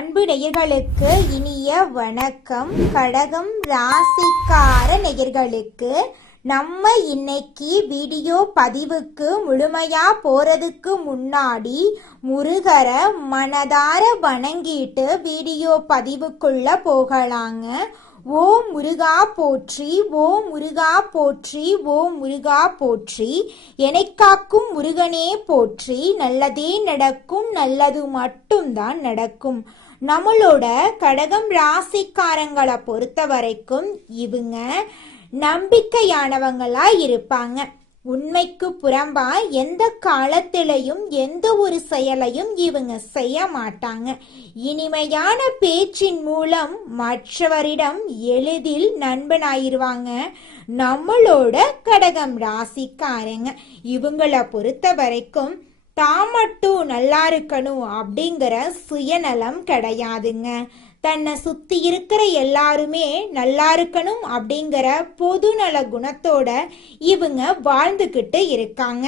அன்பு நேயர்களுக்கு இனிய வணக்கம். கடகம் ராசிக்கார நேயர்களுக்கு நம்ம இன்னைக்கு வீடியோ பதிவுக்கு முழுமையா போறதுக்கு முன்னாடி முருகரை மனதார வணங்கிட்டு வீடியோ பதிவுக்குள்ள போகலாங்க. ஓம் முருகா போற்றி, ஓம் முருகா போற்றி, ஓம் முருகா போற்றி. எனைக்காக்கும் முருகனே போற்றி. நல்லதே நடக்கும், நல்லது மட்டும்தான் நடக்கும். நம்மளோட கடகம் ராசிக்காரங்களை பொறுத்த வரைக்கும் இவங்க நம்பிக்கையானவங்களா இருப்பாங்க. உண்மைக்கு புறம்பா எந்த காலத்திலையும் எந்த ஒரு செயலையும் இவங்க செய்ய மாட்டாங்க. இனிமையான பேச்சின் மூலம் மற்றவரிடம் எளிதில் நண்பனாயிருவாங்க. நம்மளோட கடகம் ராசிக்காரங்க இவங்களை பொறுத்த வரைக்கும் தான் மட்டும் நல்லா இருக்கணும் அப்படிங்கிற சுயநலம் கிடையாதுங்க. தன்னை சுத்தி இருக்கிற எல்லாருமே நல்லா இருக்கணும் அப்படிங்கிற பொதுநல குணத்தோட இவங்க வாழ்ந்துக்கிட்டு இருக்காங்க.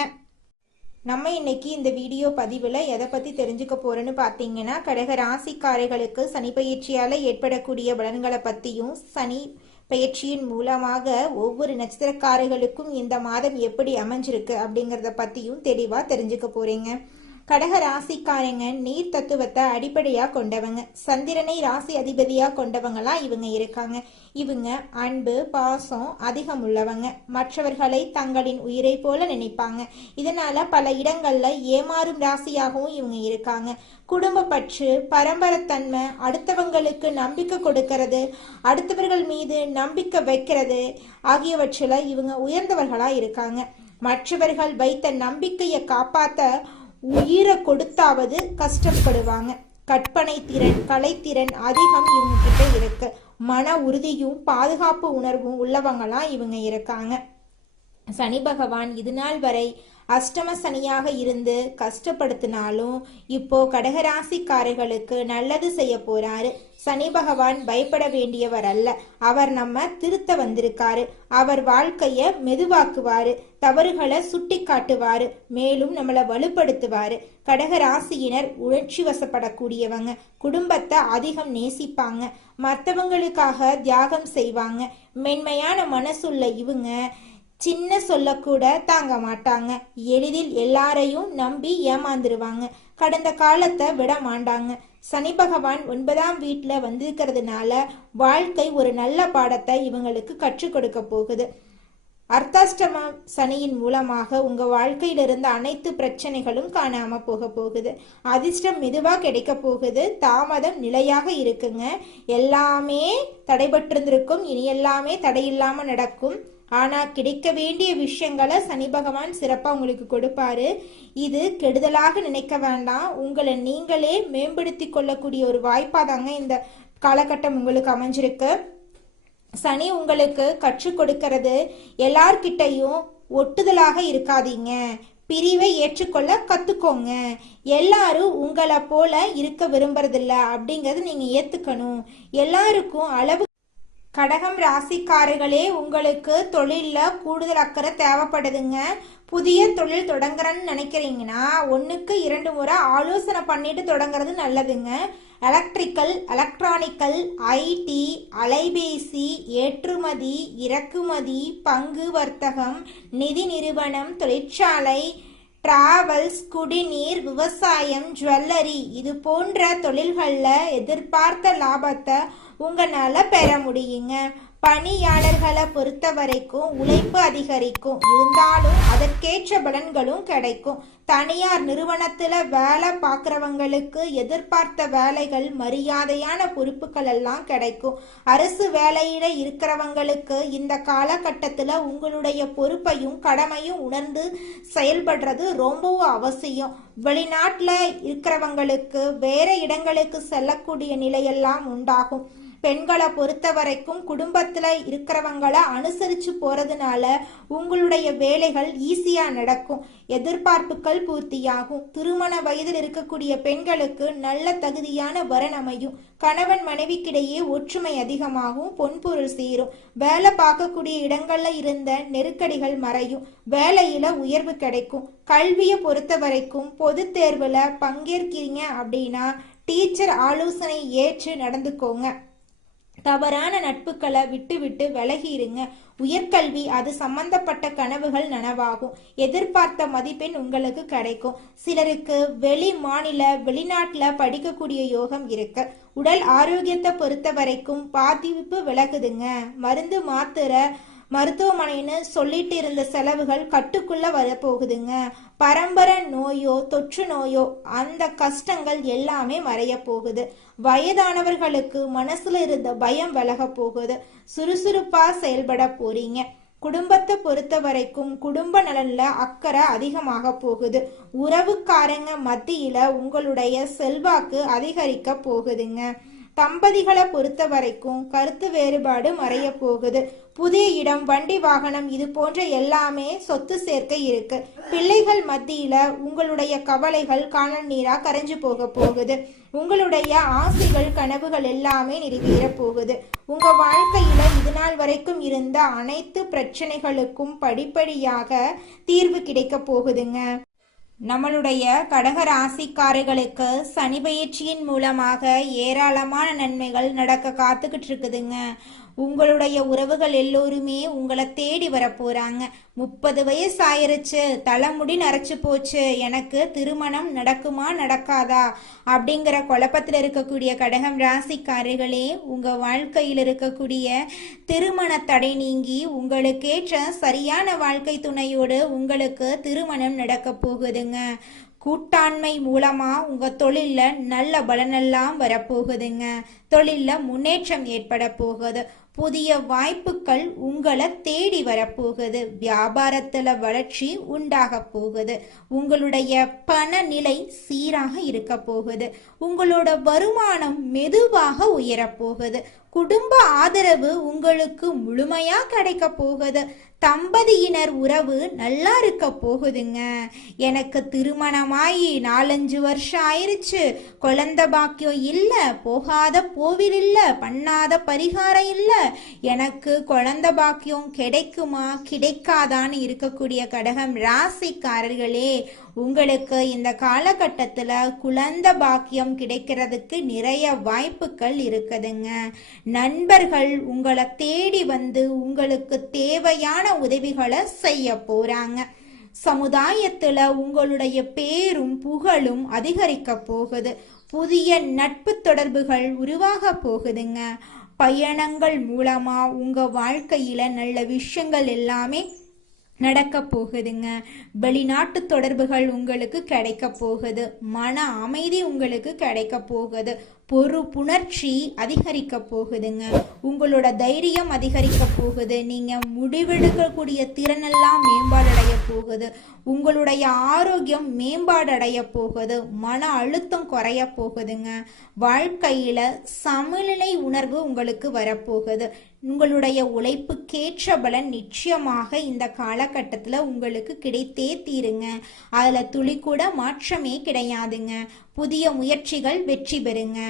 நம்ம இன்னைக்கு இந்த வீடியோ பதிவில் எதை பற்றி தெரிஞ்சுக்க போறோன்னு பார்த்தீங்கன்னா, கடக ராசிக்காரர்களுக்கு சனி பயிற்சியால் ஏற்படக்கூடிய பலன்களை பற்றியும், சனி பயிற்சியின் மூலமாக ஒவ்வொரு நட்சத்திரக்காரர்களுக்கும் இந்த மாதம் எப்படி அமைஞ்சிருக்கு அப்படிங்கிறத பற்றியும் தெளிவாக தெரிஞ்சுக்க போறீங்க. கடக ராசிக்காரங்க நீர் தத்துவத்தை அடிப்படையா கொண்டவங்க. சந்திரனை ராசி அதிபதியா கொண்டவங்களா இவங்க இருக்காங்க. இவங்க அன்பு பாசம் அதிகம் உள்ளவங்க. மற்றவர்களை தங்களின் உயிரை போல நினைப்பாங்க. இதனால பல இடங்கள்ல ஏமாறும் ராசியாகவும் இவங்க இருக்காங்க. குடும்ப பற்று, பரம்பரைத்தன்மை, அடுத்தவங்களுக்கு நம்பிக்கை கொடுக்கறது, அடுத்தவர்கள் மீது நம்பிக்கை வைக்கிறது ஆகியவற்றில் இவங்க உயர்ந்தவர்களா இருக்காங்க. மற்றவர்கள் வைத்த நம்பிக்கையை காப்பாற்ற உயிரை கொடுத்தாவது கஷ்டப்படுவாங்க. கற்பனை திறன், கலைத்திறன் அதிகம் இவங்க கிட்ட இருக்கு. மன உறுதியும் பாதுகாப்பு உணர்வும் உள்ளவங்களா இவங்க இருக்காங்க. சனி பகவான் இது நாள் வரை அஷ்டம சனியாக இருந்து கஷ்டப்படுத்தினாலும் இப்போ கடகராசிக்காரர்களுக்கு நல்லது செய்ய போறாரு. சனி பகவான் பயப்பட வேண்டியவர் அல்ல, அவர் நம்ம திருத்த வந்திருக்காரு. அவர் வாழ்க்கைய மெதுவாக்குவாரு, தவறுகளை சுட்டி காட்டுவாரு, மேலும் நம்மளை வலுப்படுத்துவாரு. கடகராசியினர் உணர்ச்சி வசப்படக்கூடியவங்க. குடும்பத்தை அதிகம் நேசிப்பாங்க. மற்றவங்களுக்காக தியாகம் செய்வாங்க. மென்மையான மனசுள்ள இவங்க சின்ன சொல்லக்கூட தாங்க மாட்டாங்க. எளிதில் எல்லாரையும் நம்பி ஏமாந்துருவாங்க. கடந்த காலத்தை விட மாட்டாங்க. சனி பகவான் 9ஆம் வீட்டுல வந்திருக்கிறதுனால வாழ்க்கை ஒரு நல்ல பாடத்தை இவங்களுக்கு கற்றுக் கொடுக்க போகுது. அர்த்தாஷ்டம சனியின் மூலமாக உங்க வாழ்க்கையில இருந்த அனைத்து பிரச்சனைகளும் காணாம போகுது. அதிர்ஷ்டம் மெதுவா கிடைக்க போகுது. தாமதம் நிலையாக இருக்குங்க. எல்லாமே தடைபட்டிருந்திருக்கும், இனி எல்லாமே தடையில்லாம நடக்கும். ஆனா கிடைக்க வேண்டிய விஷயங்களை சனி பகவான் சிறப்பா உங்களுக்கு கொடுப்பாரு. இது கெடுதலாக நினைக்க வேண்டாம். உங்களை நீங்களே மேம்படுத்தி கொள்ளக்கூடிய ஒரு வாய்ப்பாதாங்க இந்த காலகட்டம் உங்களுக்கு அமைஞ்சிருக்கு. சனி உங்களுக்கு கற்றுக் கொடுக்கிறது, எல்லார்கிட்டையும் ஒட்டுதலாக இருக்காதீங்க, பிரிவை ஏற்றுக்கொள்ள கத்துக்கோங்க. எல்லாரும் உங்களை போல இருக்க விரும்புறதில்ல அப்படிங்கறது நீங்க ஏத்துக்கணும். எல்லாருக்கும் அளவு. கடகம் ராசிக்காரர்களே, உங்களுக்கு தொழில்ல கூடுதல் அக்கறை தேவைப்படுதுங்க. புதிய தொழில் தொடங்குறன்னு நினைக்கிறீங்கன்னா 1க்கு 2 முறை ஆலோசனை பண்ணிட்டு தொடங்குறது நல்லதுங்க. எலக்ட்ரிக்கல், எலக்ட்ரானிக்கல், ஐடி, அலைபேசி, ஏற்றுமதி இறக்குமதி, பங்கு வர்த்தகம், நிதி நிறுவனம், தொழிற்சாலை, டிராவல்ஸ், குடிநீர், விவசாயம், ஜுவல்லரி இது போன்ற தொழில்களில் எதிர்பார்த்த லாபத்தை உங்களால பெற முடியுங்க. பணியாளர்களை பொறுத்த வரைக்கும் உழைப்பு அதிகரிக்கும், இருந்தாலும் அதற்கேற்ற பலன்களும் கிடைக்கும். தனியார் நிறுவனத்துல வேலை பார்க்குறவங்களுக்கு எதிர்பார்த்த வேலைகள், மரியாதையான பொறுப்புகள் எல்லாம் கிடைக்கும். அரசு வேலையில இருக்கிறவங்களுக்கு இந்த காலகட்டத்துல உங்களுடைய பொறுப்பையும் கடமையும் உணர்ந்து செயல்படுறது ரொம்பவும் அவசியம். வெளிநாட்டுல இருக்கிறவங்களுக்கு வேற இடங்களுக்கு செல்லக்கூடிய நிலையெல்லாம் உண்டாகும். பெண்களை பொறுத்த வரைக்கும் குடும்பத்துல இருக்கிறவங்களை அனுசரிச்சு போறதுனால உங்களுடைய வேலைகள் ஈஸியா நடக்கும். எதிர்பார்ப்புகள் பூர்த்தியாகும். திருமண வயதில் இருக்கக்கூடிய பெண்களுக்கு நல்ல தகுதியான வரன் அமையும். கணவன் மனைவிக்கிடையே ஒற்றுமை அதிகமாகும். பொன்பொருள் சேரும். வேலை பார்க்கக்கூடிய இடங்கள்ல இருந்த நெருக்கடிகள் மறையும். வேலையில உயர்வு கிடைக்கும். கல்வியை பொறுத்த வரைக்கும் பொது தேர்வுல பங்கேற்கிறீங்க அப்படின்னா டீச்சர் ஆலோசனை ஏற்று நடந்துக்கோங்க. தவறான நட்புகளை விட்டு விட்டு விலகி இருங்க. உயர்கல்வி அது சம்பந்தப்பட்ட கனவுகள் நனவாகும். எதிர்பார்த்த மதிப்பெண் உங்களுக்கு கிடைக்கும். சிலருக்கு வெளி மாநில வெளிநாட்டுல படிக்கக்கூடிய யோகம் இருக்கு. உடல் ஆரோக்கியத்தை பொறுத்த வரைக்கும் பாதிப்பு விலகுதுங்க. மருந்து மாத்திரை மருத்துவமனைன்னு சொல்லிட்டு இருந்த செலவுகள் கட்டுக்குள்ள வரப்போகுதுங்க. பரம்பரை நோயோ தொற்று நோயோ அந்த கஷ்டங்கள் எல்லாமே மறைய போகுது. வயதானவர்களுக்கு மனசுல இருந்த பயம் விலக போகுது. சுறுசுறுப்பா செயல்பட போறீங்க. குடும்பத்தை பொறுத்த வரைக்கும் குடும்ப நலன்ல அக்கறை அதிகமாக போகுது. உறவுக்காரங்க மத்தியில உங்களுடைய செல்வாக்கு அதிகரிக்க போகுதுங்க. தம்பதிகளை பொறுத்த வரைக்கும் கருத்து வேறுபாடு மறைய போகுது. புதிய இடம், வண்டி, வாகனம் இது போன்ற எல்லாமே சொத்து சேர்க்கை இருக்கு. பிள்ளைகள் மத்தியில உங்களுடைய கவலைகள் காணல் நீரா கரைஞ்சு போக போகுது. உங்களுடைய ஆசைகள் கனவுகள் எல்லாமே நிறைவேற போகுது. உங்க வாழ்க்கையில இது நாள் வரைக்கும் இருந்த அனைத்து பிரச்சனைகளுக்கும் படிப்படியாக தீர்வு கிடைக்க போகுதுங்க. நம்மளுடைய கடக ராசிக்காரர்களுக்கு சனி பயிற்சியின் மூலமாக ஏராளமான நன்மைகள் நடக்க காத்துக்கிட்டு இருக்குதுங்க. உங்களுடைய உறவுகள் எல்லோருமே உங்களை தேடி வர போறாங்க. 30 வயசு ஆயிருச்சு, தலைமுடி நரைச்சு போச்சு, எனக்கு திருமணம் நடக்குமா நடக்காதா அப்படிங்கிற குழப்பத்தில் இருக்கக்கூடிய கடகம் ராசிக்காரர்களே, உங்க வாழ்க்கையில் இருக்கக்கூடிய திருமண தடை நீங்கி உங்களுக்கேற்ற சரியான வாழ்க்கை துணையோடு உங்களுக்கு திருமணம் நடக்க போகுதுங்க. கூட்டாண்மை மூலமா உங்க தொழில்ல நல்ல பலனெல்லாம் வரப்போகுதுங்க. தொழில்ல முன்னேற்றம் ஏற்பட போகுது. புதிய வாய்ப்புகள் உங்களை தேடி வரப்போகுது. வியாபாரத்துல வளர்ச்சி உண்டாக போகுது. உங்களுடைய பண நிலை சீராக இருக்க போகுது. உங்களோட வருமானம் மெதுவாக உயரப்போகுது. குடும்ப ஆதரவு உங்களுக்கு முழுமையா கிடைக்க போகுது. தம்பதியினர் உறவு நல்லா இருக்க போகுதுங்க. எனக்கு திருமணமாயி 4-5 வருஷம் ஆயிருச்சு, குழந்தை பாக்கியம் இல்ல, போகாத கோவில் இல்ல, பண்ணாத பரிகாரம் இல்ல, எனக்கு குழந்தை பாக்கியம் கிடைக்குமா கிடைக்காதான்னு இருக்கக்கூடிய கடகம் ராசிக்காரர்களே, உங்களுக்கு இந்த காலகட்டத்துல குழந்தை பாக்கியம் கிடைக்கிறதுக்கு நிறைய வாய்ப்புகள் இருக்குதுங்க. நண்பர்கள் உங்களை தேடி வந்து உங்களுக்கு தேவையான உதவிகளை செய்ய போறாங்க. சமுதாயத்துல உங்களுடைய பேரும் புகழும் அதிகரிக்க போகுது. புதிய நட்பு தொடர்புகள் உருவாக போகுதுங்க. பயணங்கள் மூலமா உங்க வாழ்க்கையில நல்ல விஷயங்கள் எல்லாமே நடக்க போகுதுங்க. வெளிநாட்டு தொடர்புகள் உங்களுக்கு கிடைக்க போகுது. மன அமைதி உங்களுக்கு கிடைக்க போகுது. பொறுப்புணர்ச்சி அதிகரிக்க போகுதுங்க. உங்களோட தைரியம் அதிகரிக்க போகுது. நீங்க முடிவெடுக்கக்கூடிய திறனெல்லாம் மேம்பாடடைய போகுது. உங்களுடைய ஆரோக்கியம் மேம்பாடடைய போகுது. மன அழுத்தம் குறைய போகுதுங்க. வாழ்க்கையில சமநிலை உணர்வு உங்களுக்கு வரப்போகுது. உங்களுடைய உழைப்புக்கேற்ற பலன் நிச்சயமாக இந்த காலகட்டத்தில் உங்களுக்கு கிடைத்தே தீருங்க. அதில் துளி கூட மாற்றமே கிடையாதுங்க. புதிய முயற்சிகள் வெற்றி பெறுங்க.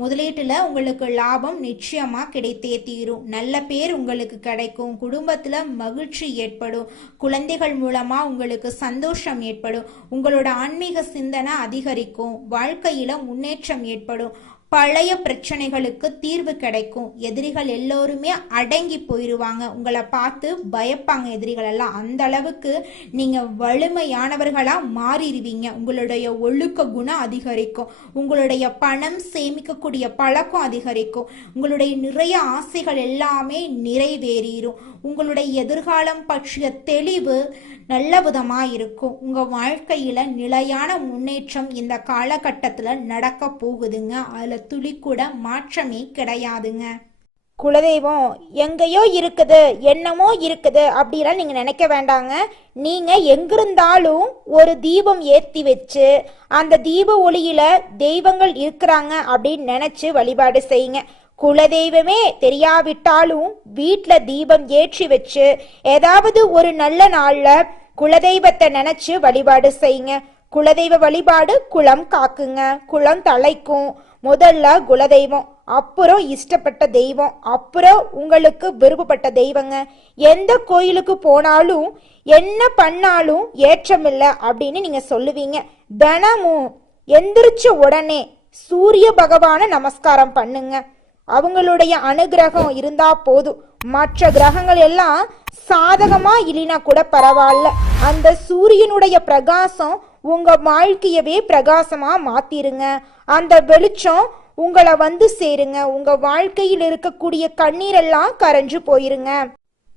முதலீட்டுல உங்களுக்கு லாபம் நிச்சயமா கிடைத்தே தீரும். நல்ல பேர் உங்களுக்கு கிடைக்கும். குடும்பத்துல மகிழ்ச்சி ஏற்படும். குழந்தைகள் மூலமா உங்களுக்கு சந்தோஷம் ஏற்படும். உங்களோட ஆன்மீக சிந்தனை அதிகரிக்கும். வாழ்க்கையில முன்னேற்றம் ஏற்படும். பழைய பிரச்சனைகளுக்கு தீர்வு கிடைக்கும். எதிரிகள் எல்லோருமே அடங்கி போயிடுவாங்க. உங்களை பார்த்து பயப்பாங்க எதிரிகள் எல்லாம். அந்த அளவுக்கு நீங்க வலிமையானவர்களா மாறிடுவீங்க. உங்களுடைய ஒழுக்க குணம் அதிகரிக்கும். உங்களுடைய பணம் சேமிக்கக்கூடிய பழக்கம் அதிகரிக்கும். உங்களுடைய நிறைய ஆசைகள் எல்லாமே நிறைவேறிடும். உங்களுடைய எதிர்காலம் பற்றிய தெளிவு நல்ல விதமா இருக்கும். உங்க வாழ்க்கையில நிலையான முன்னேற்றம் இந்த காலகட்டத்துல நடக்க போகுதுங்க. அதுல துளி கூட மாற்றமே கிடையாதுங்க. குலதெய்வம் எங்கேயோ இருக்குது, என்னமோ இருக்குது அப்படிலாம் நீங்க நினைக்க வேண்டாங்க. நீங்க எங்கிருந்தாலும் ஒரு தீபம் ஏற்றி வச்சு அந்த தீப ஒளியில தெய்வங்கள் இருக்கிறாங்க அப்படின்னு நினைச்சு வழிபாடு செய்யுங்க. குலதெய்வமே தெரியாவிட்டாலும் வீட்டுல தீபம் ஏற்றி வச்சு ஏதாவது ஒரு நல்ல நாள்ல குலதெய்வத்தை நினைச்சு வழிபாடு செய்யுங்க. குலதெய்வ வழிபாடு குலம் காக்குங்க, குலம் தலைக்கும். முதல்ல குலதெய்வம், அப்புறம் இஷ்டப்பட்ட தெய்வம், அப்புறம் உங்களுக்கு விருப்பப்பட்ட தெய்வங்க. எந்த கோயிலுக்கு போனாலும் என்ன பண்ணாலும் ஏற்றமில்லை அப்படின்னு நீங்க சொல்லுவீங்க. தினமும் எந்திரிச்ச உடனே சூரிய பகவான நமஸ்காரம் பண்ணுங்க. அவங்களுடைய அனுகிரகம் இருந்தா போதும். மற்ற கிரகங்கள் எல்லாம் சாதகமா இல்லைனா கூட பரவாயில்ல, அந்த சூரியனுடைய பிரகாசம் உங்க வாழ்க்கையவே பிரகாசமா மாத்திருங்க. அந்த வெளிச்சம் உங்களை வந்து சேருங்க. உங்க வாழ்க்கையில் இருக்கக்கூடிய கண்ணீரெல்லாம் கரைஞ்சு போயிருங்க.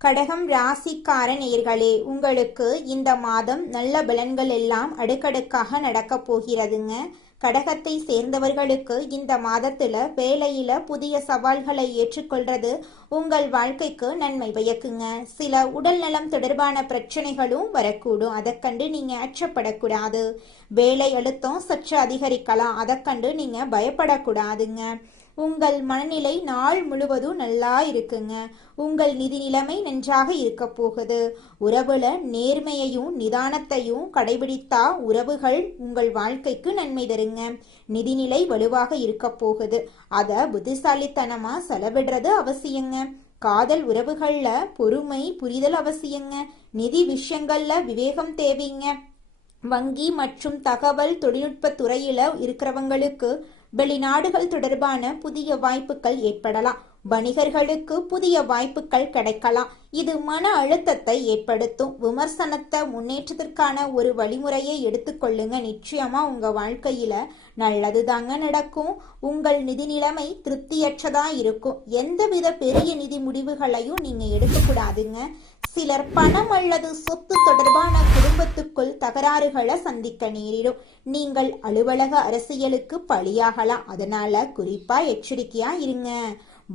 கடகம் ராசிக்கார நேயர்களே, உங்களுக்கு இந்த மாதம் நல்ல பலன்கள் எல்லாம் அடுக்கடுக்காக நடக்க போகிறதுங்க. கடகத்தை சேர்ந்தவர்களுக்கு இந்த மாதத்துல வேலையில புதிய சவால்களை ஏற்றுக்கொள்றது உங்கள் வாழ்க்கைக்கு நன்மை பயக்குங்க. சில உடல் நலம் தொடர்பான பிரச்சனைகளும் வரக்கூடும், அதை கண்டு நீங்க அச்சப்படக்கூடாது. வேலை அழுத்தம் சற்று அதிகரிக்கலாம், அதை கண்டு நீங்க பயப்படக்கூடாதுங்க. உங்கள் மனநிலை நாள் முழுவதும் நல்லா இருக்குங்க. உங்கள் நிதி நிலைமை நன்றாக இருக்க போகுது. உறவுல நேர்மையையும் நிதானத்தையும் கடைபிடித்தா உறவுகள் உங்கள் வாழ்க்கைக்கு நன்மை தருங்க. நிதிநிலை வலுவாக இருக்க போகுது, அத புத்திசாலித்தனமா செலவிடுறது அவசியங்க. காதல் உறவுகள்ல பொறுமை புரிதல் அவசியங்க. நிதி விஷயங்கள்ல விவேகம் தேவைங்க. வங்கி மற்றும் தகவல் தொழில்நுட்ப துறையில இருக்கிறவங்களுக்கு வெளிநாடுகள் தொடர்பான புதிய வாய்ப்புகள் ஏற்படலாம். வணிகர்களுக்கு புதிய வாய்ப்புகள் கிடைக்கலாம். இது மன அழுத்தத்தை ஏற்படுத்தும். விமர்சனத்தை முன்னேற்றத்திற்கான ஒரு வழிமுறையை எடுத்துக்கொள்ளுங்க. நிச்சயமா உங்க வாழ்க்கையில நல்லது தாங்க நடக்கும். உங்கள் நிதி நிலைமை திருப்தியற்றதா இருக்கும். எந்தவித பெரிய நிதி முடிவுகளையும் நீங்க எடுக்கக்கூடாதுங்க. சிலர் பணம் அல்லது சொத்து தொடர்பான குடும்பத்துக்குள் தகராறுகளை சந்திக்க நேரிடும். நீங்கள் அலுவலக அரசியலுக்கு பலியாகலாம், அதனால குறிப்பா எச்சரிக்கையா இருங்க.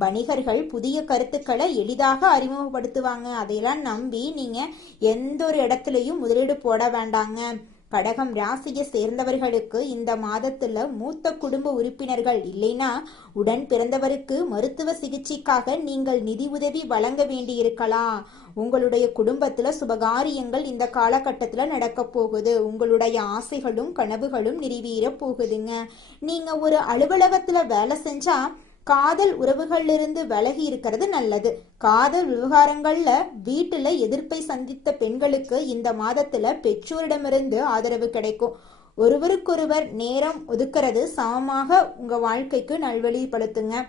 வணிகர்கள் புதிய கருத்துக்களை எளிதாக அறிமுகப்படுத்துவாங்க, அதையெல்லாம் நம்பி நீங்க எந்த ஒரு இடத்துலையும் முதலீடு போட வேண்டாங்க. கடகம் ராசியை சேர்ந்தவர்களுக்கு இந்த மாதத்துல மூத்த குடும்ப உறுப்பினர்கள் இல்லைன்னா உடன் பிறந்தவருக்கு மருத்துவ சிகிச்சைக்காக நீங்கள் நிதி உதவி வழங்க வேண்டியிருக்கலாம். உங்களுடைய குடும்பத்துல சுபகாரியங்கள் இந்த காலகட்டத்துல நடக்க போகுது. உங்களுடைய ஆசைகளும் கனவுகளும் நிறைவேற போகுதுங்க. நீங்க ஒரு அலுவலகத்துல வேலை செஞ்சா காதல் உறவுகளிலிருந்து விலகி இருக்கிறது நல்லது. காதல் விவகாரங்கள்ல வீட்டுல எதிர்ப்பை சந்தித்த பெண்களுக்கு இந்த மாதத்துல பெற்றோரிடமிருந்து ஆதரவு கிடைக்கும். ஒருவருக்கொருவர் நேரம் ஒதுக்கிறது சமமாக உங்க வாழ்க்கைக்கு நல்வழிப்படுத்துங்க.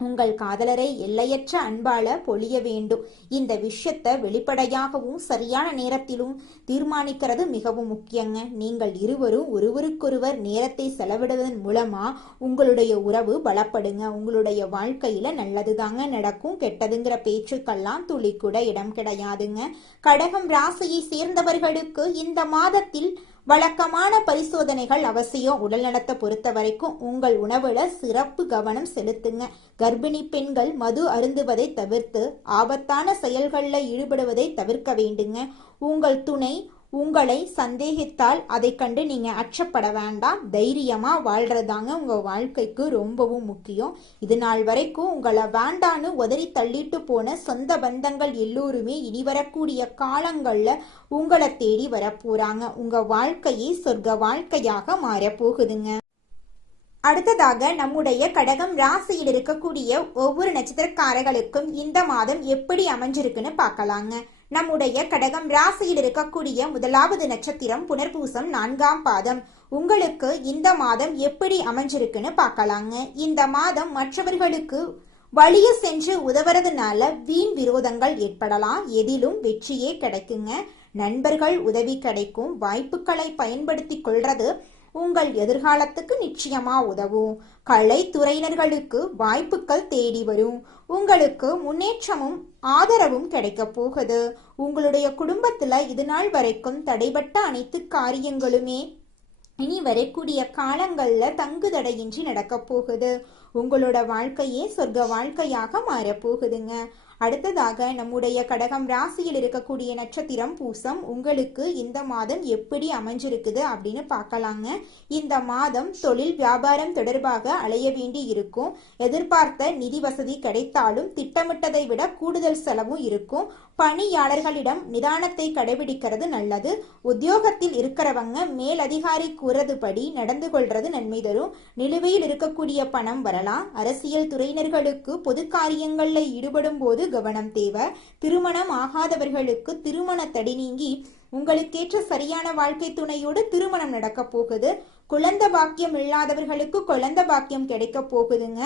உங்கள் காதலரை எல்லையற்ற அன்பால பொழிய வேண்டும். இந்த விஷயத்தை வெளிப்படையாகவும் சரியான நேரத்திலும் தீர்மானிக்கிறது மிகவும் முக்கியங்க. நீங்கள் இருவரும் ஒருவருக்கொருவர் நேரத்தை செலவிடுவதன் மூலமா உங்களுடைய உறவு பலப்படுங்க. உங்களுடைய வாழ்க்கையில நல்லது தாங்க நடக்கும். கெட்டதுங்கிற பேச்சுக்கெல்லாம் துளி கூட இடம் கிடையாதுங்க. கடகம் ராசியை சேர்ந்தவர்களுக்கு இந்த மாதத்தில் வழக்கமான பரிசோதனைகள் அவசியம். உடல் நலத்தை பொறுத்த வரைக்கும் உங்கள் உணவுல சிறப்பு கவனம் செலுத்துங்க. கர்ப்பிணி பெண்கள் மது அருந்துவதை தவிர்த்து ஆபத்தான செயல்களில் ஈடுபடுவதை தவிர்க்க வேண்டுங்க. உங்கள் துணை உங்களை சந்தேகித்தால் அதை கண்டு நீங்க அச்சப்பட வேண்டாம். தைரியமா வாழ்றதாங்க உங்க வாழ்க்கைக்கு ரொம்பவும் முக்கியம். இது நாள் வரைக்கும் உங்களை வேண்டான்னு உதறி தள்ளிட்டு போன சொந்த பந்தங்கள் எல்லோருமே இனி வரக்கூடிய காலங்கள்ல உங்களை தேடி வரப்போறாங்க. உங்க வாழ்க்கையை சொர்க்க வாழ்க்கையாக மாறப்போகுதுங்க. அடுத்ததாக நம்முடைய கடகம் ராசியில் இருக்கக்கூடிய ஒவ்வொரு நட்சத்திரக்காரர்களுக்கும் இந்த மாதம் எப்படி அமைஞ்சிருக்குன்னு பார்க்கலாங்க. நம்முடைய கடகம் ராசியில் இருக்கக்கூடிய முதலாவது நட்சத்திரம் புனர்பூசம் 4ஆம் பாதம். உங்களுக்கு இந்த மாதம் எப்படி அமைஞ்சிருக்குன்னு பார்க்கலாங்க. இந்த மாதம் மற்றவர்களுக்கு வழிய சென்று உதவுறதுனால வீண் விரோதங்கள் ஏற்படலாம். எதிலும் வெற்றியே கிடைக்குங்க. நண்பர்கள் உதவி கிடைக்கும். வாய்ப்புகளை பயன்படுத்தி கொள்றது உங்கள் எதிர்காலத்துக்கு நிச்சயமா உதவும். கலைத்துறையினர்களுக்கு வாய்ப்புகள் தேடி வரும். உங்களுக்கு முன்னேற்றமும் ஆதரவும் கிடைக்க போகுது. உங்களுடைய குடும்பத்துல இது நாள் வரைக்கும் தடைபட்ட அனைத்து காரியங்களுமே இனி வரக்கூடிய காலங்கள்ல தங்கு தடையின்றி நடக்க போகுது. உங்களோட வாழ்க்கையே சொர்க்க வாழ்க்கையாக மாறப்போகுதுங்க. அடுத்ததாக நம்முடைய கடகம் ராசியில் இருக்கக்கூடிய நட்சத்திரம் பூசம். உங்களுக்கு இந்த மாதம் எப்படி அமைஞ்சிருக்குது அப்படின்னு பார்க்கலாங்க. இந்த மாதம் தொழில் வியாபாரம் தொடர்பாக அலைய வேண்டி இருக்கும். எதிர்பார்த்த நிதி வசதி கிடைத்தாலும் திட்டமிட்டதை விட கூடுதல் செலவும் இருக்கும். பணியாளர்களிடம் நிதானத்தை கடைபிடிக்கிறது நல்லது. உத்தியோகத்தில் இருக்கிறவங்க மேலதிகாரி கூறதுபடி நடந்து கொள்றது நன்மை தரும். நிலுவையில் இருக்கக்கூடிய பணம் வரலாம். அரசியல் துறையினர்களுக்கு பொது காரியங்கள்ல ஈடுபடும் போது கவனம் தேவை. திருமணம் ஆகாதவர்களுக்கு திருமண தடை நீங்கி உங்களுக்கேற்ற சரியான வாழ்க்கை துணையோடு திருமணம் நடக்க போகுது. குழந்தை பாக்கியம் இல்லாதவர்களுக்கு குழந்தை பாக்கியம் கிடைக்க போகுதுங்க.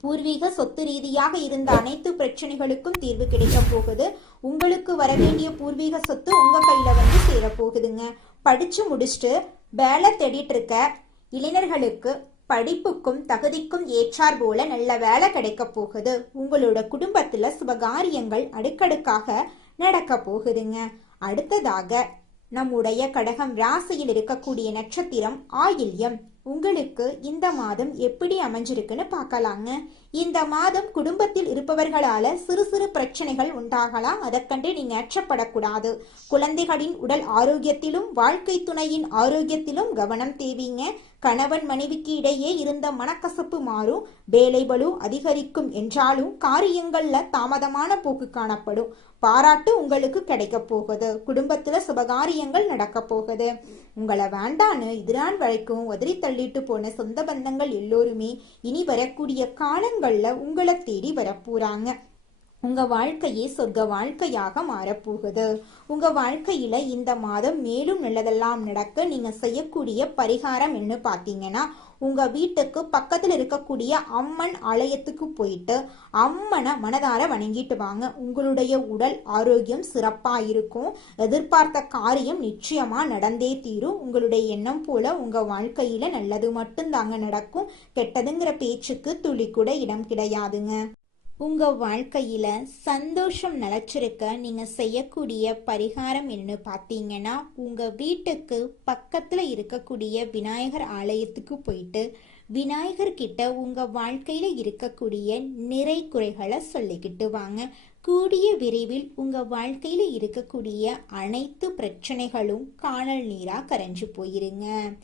பூர்வீக சொத்து ரீதியாக இருந்த அனைத்து பிரச்சனைகளுக்கும் தீர்வு கிடைக்க போகுது. உங்களுக்கு வர வேண்டிய பூர்வீக சொத்து உங்க கையில வந்து சேர போகுதுங்க. படிச்சு முடிச்சுட்டு வேலை தேடிட்டு இருக்க இளைஞர்களுக்கு படிப்புக்கும் தகுதிக்கும் ஏற்றார் போல நல்ல வேலை கிடைக்க போகுது. உங்களோட குடும்பத்துல சுபகாரியங்கள் அடுக்கடுக்காக நடக்க போகுதுங்க. அடுத்ததாக நம்முடைய கடகம் ராசியில் இருக்கக்கூடிய நட்சத்திரம் ஆயில்யம். உங்களுக்கு இந்த மாதம் எப்படி அமைஞ்சிருக்குன்னு பார்க்கலாங்க. இந்த மாதம் குடும்பத்தில் இருப்பவர்களால சிறு சிறு பிரச்சனைகள் உண்டாகலாம். அதற்கண்டு நீங்க அச்சப்படக்கூடாது. குழந்தைகளின் உடல் ஆரோக்கியத்திலும் வாழ்க்கை துணையின் ஆரோக்கியத்திலும் கவனம் தேவைங்க. கணவன் மனைவிக்கு இடையே இருந்த மனக்கசப்பு மாறும். வேலை பளு அதிகரிக்கும் என்றாலும் காரியங்கள்ல தாமதமான போக்கு காணப்படும். பாராட்டு உங்களுக்கு கிடைக்க போகுது. குடும்பத்துல சுபகாரியங்கள் நடக்க போகுது. உங்களை வேண்டான்னு இதுநாள் வரைக்கும் உதறி தள்ளிட்டு போன சொந்த பந்தங்கள் எல்லோருமே இனி வரக்கூடிய காலங்கள்ல உங்களை தேடி வரப்போறாங்க. உங்க வாழ்க்கையே சொர்க்க வாழ்க்கையாக மாறப்போகுது. உங்க வாழ்க்கையில இந்த மாதம் மேலும் நல்லதெல்லாம் நடக்க நீங்க செய்யக்கூடிய பரிகாரம் என்ன பாத்தீங்கன்னா, உங்க வீட்டுக்கு பக்கத்துல இருக்கக்கூடிய அம்மன் ஆலயத்துக்கு போயிட்டு அம்மனை மனதார வணங்கிட்டு வாங்க. உங்களுடைய உடல் ஆரோக்கியம் சிறப்பா இருக்கும். எதிர்பார்த்த காரியம் நிச்சயமா நடந்தே தீரும். உங்களுடைய எண்ணம் போல உங்க வாழ்க்கையில நல்லது மட்டும்தாங்க நடக்கும். கெட்டதுங்கிற பேச்சுக்கு துளி கூட இடம் கிடையாதுங்க. உங்க வாழ்க்கையில சந்தோஷம் நிலைச்சிருக்க நீங்க செய்யக்கூடிய பரிகாரம் என்ன பார்த்தீங்கன்னா, உங்க வீட்டுக்கு பக்கத்துல இருக்கக்கூடிய விநாயகர் ஆலயத்துக்கு போயிட்டு விநாயகர் கிட்ட உங்க வாழ்க்கையில இருக்கக்கூடிய நிறை குறைகளை சொல்லிக்கிட்டு வாங்க. கூடிய விரைவில் உங்க வாழ்க்கையில இருக்கக்கூடிய அனைத்து பிரச்சனைகளும் காணல் நீரா கரைஞ்சு போயிருங்க.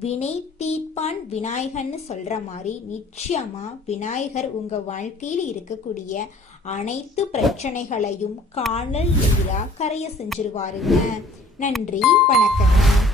வினை தீர்ப்பான் விநாயகர்னு சொல்ற மாதிரி நிச்சயமா விநாயகர் உங்க வாழ்க்கையில் இருக்கக்கூடிய அனைத்து பிரச்சனைகளையும் காணல் நீரா கரைய செஞ்சிருவாருங்க. நன்றி, வணக்கங்க.